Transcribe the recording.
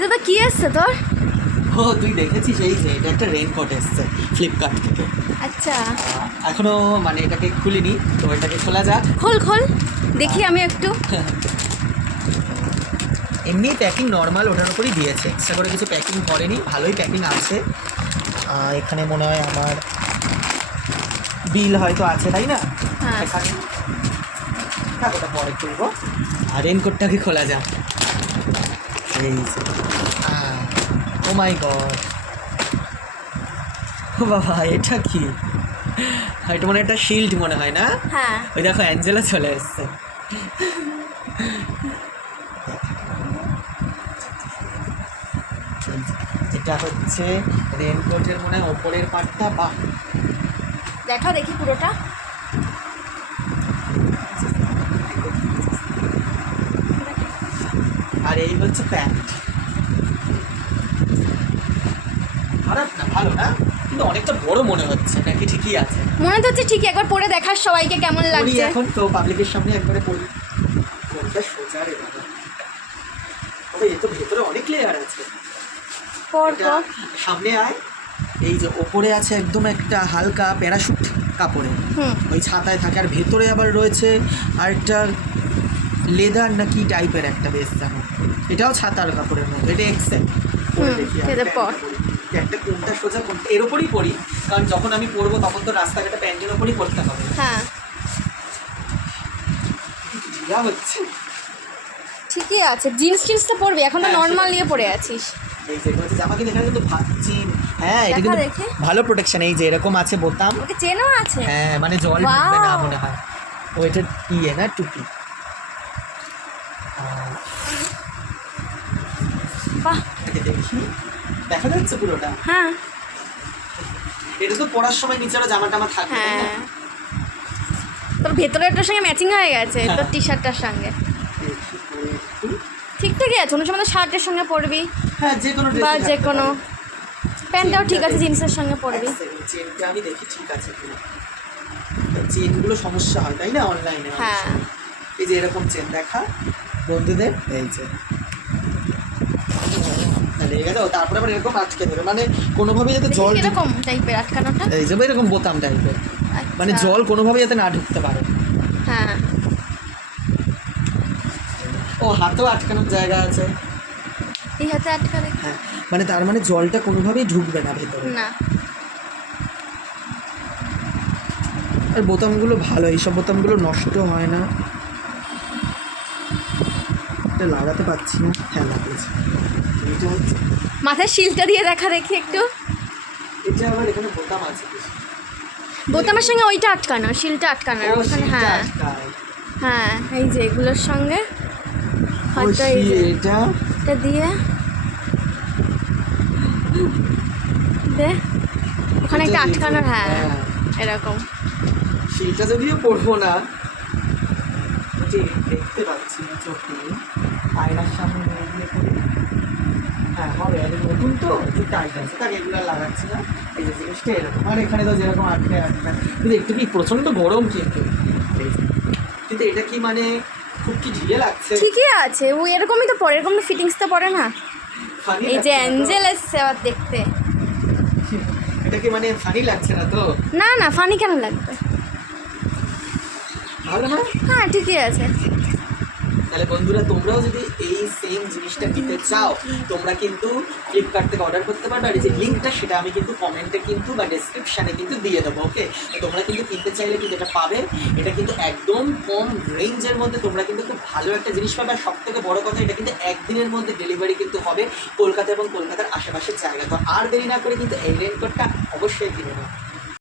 দাদা কি আসছে তোর? ও তুই দেখেছিস এই যে এটা একটা রেইনকোট এসছে ফ্লিপকার্ট থেকে। আচ্ছা এখনো মানে এটাকে খুলিনি, তো এটাকে খোলা যাক। খোল খোল দেখি আমি একটু। এমনি প্যাকিং নর্মাল ওটার উপরই দিয়েছে, এক্সট্রা করে কিছু প্যাকিং করেনি, ভালোই প্যাকিং আছে। এখানে মনে হয় আমার বিল হয়তো আছে, তাই না? হ্যাঁ। এখানে থাক, ওটা পরে খুলবো। আর রেনকোটটাকে খোলা যাক। এই যে ও মাই গড, ও বাবা এটা কি? এটা মনে হয় একটা শিল্ড মনে হয় না? হ্যাঁ ওই দেখো অ্যাঞ্জেলা চলে এসছে। এটা হচ্ছে রেনকোটের মনে হয় ওপরের পার্টটা। বাহ, দেখা দেখি পুরোটা। আর এই হচ্ছে প্যান্ট। খারাপ না, ভালো না, কিন্তু অনেকটা বড় মনে হচ্ছে, নাকি ঠিকই আছে? মনে তো হচ্ছে ঠিকই, একবার পরে দেখার সবাইকে কেমন পরি লাগছে। এখন তো পাবলিকের সামনে একবারে পরি। কোনটা সোজা রে বাবা, তবে এর তো ভেতরে অনেক লেয়ার আছে। পর এটা পর সামনে আয়। এই যে ওপরে আছে একদম একটা হালকা প্যারাশুট কাপড়ে, হুম ওই ছাতায় থাকে। আর ভেতরে আবার রয়েছে আরেকটা লেদার না কি টাইপের একটা, বেশ জানো, এটাও ছাতার কাপড়ের মতো। এটা এক্সেল পরে দেখি আমি সেটা পর। প্যান্টটা পরি। একটা কোনটা সোজা কোনটা, এর ওপরই পরি, কারণ যখন আমি পরবো তখন তো রাস্তাঘাটে প্যান্টের ওপরই পরতে হবে। হ্যাঁ যা হচ্ছে ঠিকই আছে। জিন্স টিন্স তো পরবি, এখন তো হ্যাঁ, নর্মাল সেটাই। নিয়ে পরে আছিস। এই যে হচ্ছে জামা, কিন্তু এখানে কিন্তু ভাবছি হ্যাঁ এটা দেখা কিন্তু দেখি। ভালো প্রোটেকশন। এই যে এরকম আছে বোতাম। ওকে চেনও আছে। হ্যাঁ মানে জল ঢুকবে না Wow! মনে হয়। ও এটা ইয়ে না, টুপি। বাহ এটাকে দেখি, দেখা যাচ্ছে পুরোটা। হ্যাঁ এটা তো পরার সময় নিচে আরো জামা টামা থাকবে, তাই না? হ্যাঁ, তোর ভেতরেরটার সঙ্গে ম্যাচিং হয়ে গেছে তোর হ্যাঁ। টি শার্টটার সঙ্গে। দেখি পরে একটু। ঠিকঠাকই আছে, অন্য সময় তো শার্টের সঙ্গে পরবি হ্যাঁ যে কোনো বা ড্রেসই যে থাকতে কোনো পারে। প্যান্টটাও ঠিক আছে, চেনটা জিন্সের সঙ্গে পরবি। এক সেকেন্ড, চেনটা আমি দেখি ঠিক আছে কিনা। চেনগুলো সমস্যা হয় তাই না অনলাইনে? হ্যাঁ এই যে এরকম চেন দেখা বন্ধুদের, এই যে লেগে গেছে। ও তারপরে আবার এরকম আটকে দেবে, মানে কোনোভাবেই যাতে জল ঢুক- এরকম টাইপের আটকানোটা। এই যে এরকম বোতাম টাইপের, মানে আচ্ছা। জল কোনোভাবেই যাতে না ঢুকতে পারে। হ্যাঁ ও হাতেও আটকানোর জায়গা আছে। এই হাতে আটকা দেখি। হ্যাঁ মানে তার মানে জলটা কোনোভাবেই ঢুকবে না ভেতরে। না আর বোতামগুলো ভালো, এইসব বোতামগুলো নষ্ট হয় না। এটা লাগাতে পারছি না, হ্যাঁ লাগিয়েছি। এইটা হচ্ছে, মাথায় শিলটা দিয়ে দেখা দেখি একটু। এটা আবার এখানে বোতাম আছে কিছু। বোতামের সঙ্গে ওইটা আটকানো, শিলটা আটকানো ও, ওখানে। শিলটা হ্যাঁ আটকায়। হ্যাঁ এই যে এগুলোর সঙ্গে ও, হয়তো এই যে এটা এটা দিয়ে দে ওখানে একটা এটা আটকানোর। দিয়েছে, হ্যাঁ হ্যাঁ। এরকম। শিলটা যদিও পড়বো না, যে দেখতে পাচ্ছি না চোখে, আয়নার সামনে নিয়ে গিয়ে করি। হ্যাঁ হবে, এটা নতুন তো একটু টাইট আছে, তাকে এগুলো আর লাগাচ্ছি না। এই যে জিনিসটা এরকম, আর এখানে তো যেরকম আটকে আটকে, কিন্তু একটু কি প্রচণ্ড গরম কিন্তু। এই যে, কিন্তু এটা কি মানে খুব কি ঢিলে লাগছে? ঠিকই আছে, ও এরকমই তো পরে, এরকম তো ফিটিংস তো পরে না। ফানি এই যে লাগছে না তো? অ্যাঞ্জেল এসছে আবার দেখতে। এটা কি মানে ফানি লাগছে না তো? না না ফানি কেন লাগবে? ভালো না? হ্যাঁ ঠিকই আছে। তাহলে বন্ধুরা তোমরাও যদি এই সেম জিনিসটা নিতে চাও, তোমরা কিন্তু ফ্লিপকার্ট থেকে অর্ডার করতে পারবে। আর এই যে লিঙ্কটা সেটা আমি কিন্তু কমেন্টে কিন্তু বা ডেসক্রিপশানে কিন্তু দিয়ে দেবো। ওকে, তো তোমরা কিন্তু কিনতে চাইলে কিন্তু এটা পাবে। এটা কিন্তু একদম কম রেঞ্জের মধ্যে তোমরা কিন্তু খুব ভালো একটা জিনিস পাবে। আর সব থেকে বড় কথা, এটা কিন্তু একদিনের মধ্যে ডেলিভারি কিন্তু হবে কলকাতা এবং কলকাতার আশেপাশের জায়গা। তো আর দেরি না করে কিন্তু এই রেনকোটটা অবশ্যই কিনে নাও।